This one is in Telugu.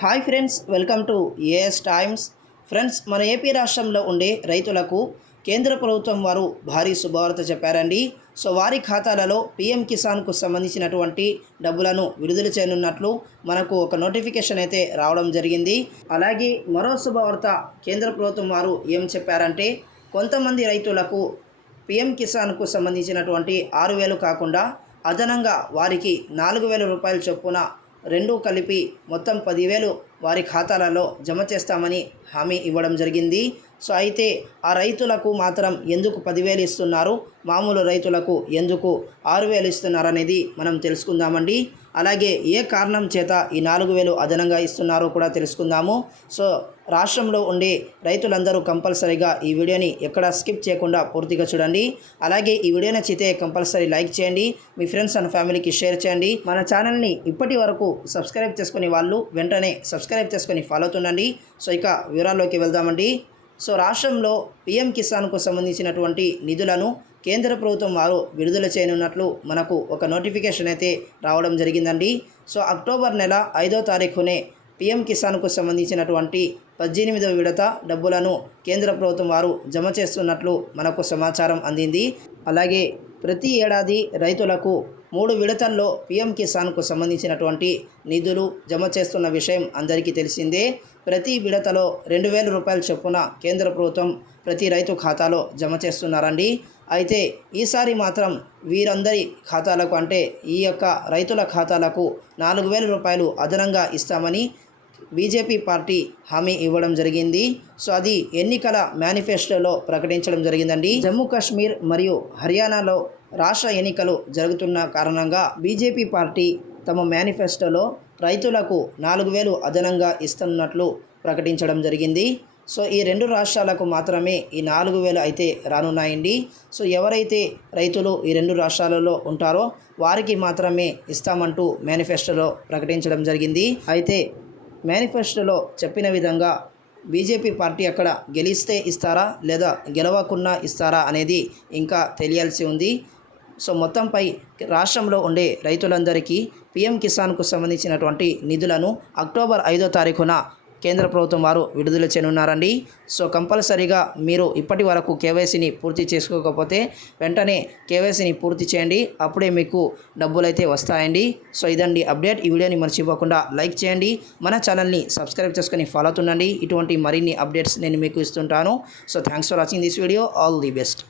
Hi friends welcome to AS Times friends మన ఏపీ రాష్ట్రంలో ఉండే రైతులకు కేంద్ర ప్రభుత్వం వారు భారీ శుభవార్త చెప్పారండి. సో వారి ఖాతాలలో పిఎం కిసాన్కు సంబంధించినటువంటి డబ్బులను విడుదల చేయనున్నట్లు మనకు ఒక నోటిఫికేషన్ అయితే రావడం జరిగింది. అలాగే మరో శుభవార్త కేంద్ర ప్రభుత్వం వారు ఏం చెప్పారంటే కొంతమంది రైతులకు పిఎం కిసాన్కు సంబంధించినటువంటి ఆరు వేలు కాకుండా అదనంగా వారికి నాలుగు వేల రూపాయల చొప్పున రెండు కలిపి మొత్తం పదివేలు వారి ఖాతాలలో జమ చేస్తామని హామీ ఇవ్వడం జరిగింది. సో అయితే ఆ రైతులకు మాత్రం ఎందుకు పదివేలు ఇస్తున్నారు? మామూలు రైతులకు ఎందుకు ఆరు వేలు ఇస్తున్నారు అనేది మనం తెలుసుకుందామండి. అలాగే ఏ కారణం చేత ఈ నాలుగు వేలు అదనంగా ఇస్తున్నారో కూడా తెలుసుకుందాము. సో రాష్ట్రంలో ఉండే రైతులందరూ కంపల్సరీగా ఈ వీడియోని ఎక్కడ స్కిప్ చేయకుండా పూర్తిగా చూడండి. అలాగే ఈ వీడియో నచ్చితే కంపల్సరీ లైక్ చేయండి. మీ ఫ్రెండ్స్ అండ్ ఫ్యామిలీకి షేర్ చేయండి. మన ఛానల్ని ఇప్పటి వరకు సబ్స్క్రైబ్ చేసుకునే వాళ్ళు వెంటనే సబ్స్క్రైబ్ చేసుకొని ఫాలో అవుతుండండి. సో ఇక వివరాల్లోకి వెళ్దామండి. సో రాష్ట్రంలో పిఎం కిసాన్కు సంబంధించినటువంటి నిధులను కేంద్ర ప్రభుత్వం వారు విడుదల చేయనున్నట్లు మనకు ఒక నోటిఫికేషన్ అయితే రావడం జరిగిందండి. సో అక్టోబర్ నెల ఐదో తారీఖునే పిఎం కిసాన్కు సంబంధించినటువంటి పద్దెనిమిదవ విడత డబ్బులను కేంద్ర ప్రభుత్వం వారు జమ చేస్తున్నట్లు మనకు సమాచారం అందింది. అలాగే ప్రతి ఏడాది రైతులకు మూడు విడతల్లో పీఎం కిసాన్కు సంబంధించినటువంటి నిధులు జమ చేస్తున్న విషయం అందరికీ తెలిసిందే. ప్రతి విడతలో రెండు వేల రూపాయల చొప్పున కేంద్ర ప్రభుత్వం ప్రతి రైతు ఖాతాలో జమ చేస్తున్నారండి. అయితే ఈసారి మాత్రం వీరందరి ఖాతాలకు అంటే ఈ యొక్క రైతుల ఖాతాలకు నాలుగు వేల రూపాయలు అదనంగా ఇస్తామని బీజేపీ పార్టీ హామీ ఇవ్వడం జరిగింది. సో అది ఎన్నికల మేనిఫెస్టోలో ప్రకటించడం జరిగిందండి. జమ్మూ కాశ్మీర్ మరియు హర్యానాలో రాష్ట్ర ఎన్నికలు జరుగుతున్న కారణంగా బీజేపీ పార్టీ తమ మేనిఫెస్టోలో రైతులకు నాలుగు వేలు అదనంగా ఇస్తున్నట్లు ప్రకటించడం జరిగింది. సో ఈ రెండు రాష్ట్రాలకు మాత్రమే ఈ నాలుగు వేలు అయితే రానున్నాయండి. సో ఎవరైతే రైతులు ఈ రెండు రాష్ట్రాలలో ఉంటారో వారికి మాత్రమే ఇస్తామంటూ మేనిఫెస్టోలో ప్రకటించడం జరిగింది. అయితే మేనిఫెస్టోలో చెప్పిన విధంగా బీజేపీ పార్టీ అక్కడ గెలిస్తే ఇస్తారా లేదా గెలవకుండా ఇస్తారా అనేది ఇంకా తెలియాల్సి ఉంది. సో మొత్తంపై రాష్ట్రంలో ఉండే రైతులందరికీ పిఎం కిసాన్కు సంబంధించినటువంటి నిధులను అక్టోబర్ ఐదో తారీఖున కేంద్ర ప్రభుత్వం వారు విడుదల చేయనున్నారండి. సో కంపల్సరీగా మీరు ఇప్పటి వరకు కేవైసీని పూర్తి చేసుకోకపోతే వెంటనే కేవైసీని పూర్తి చేయండి. అప్పుడే మీకు డబ్బులు అయితే వస్తాయండి. సో ఇదండి అప్డేట్. ఈ వీడియోని మర్చిపోకుండా లైక్ చేయండి. మన ఛానల్ని సబ్స్క్రైబ్ చేసుకొని ఫాలో అవుతుండండి. ఇటువంటి మరిన్ని అప్డేట్స్ నేను మీకు ఇస్తుంటాను. So thanks for watching this video. All the best.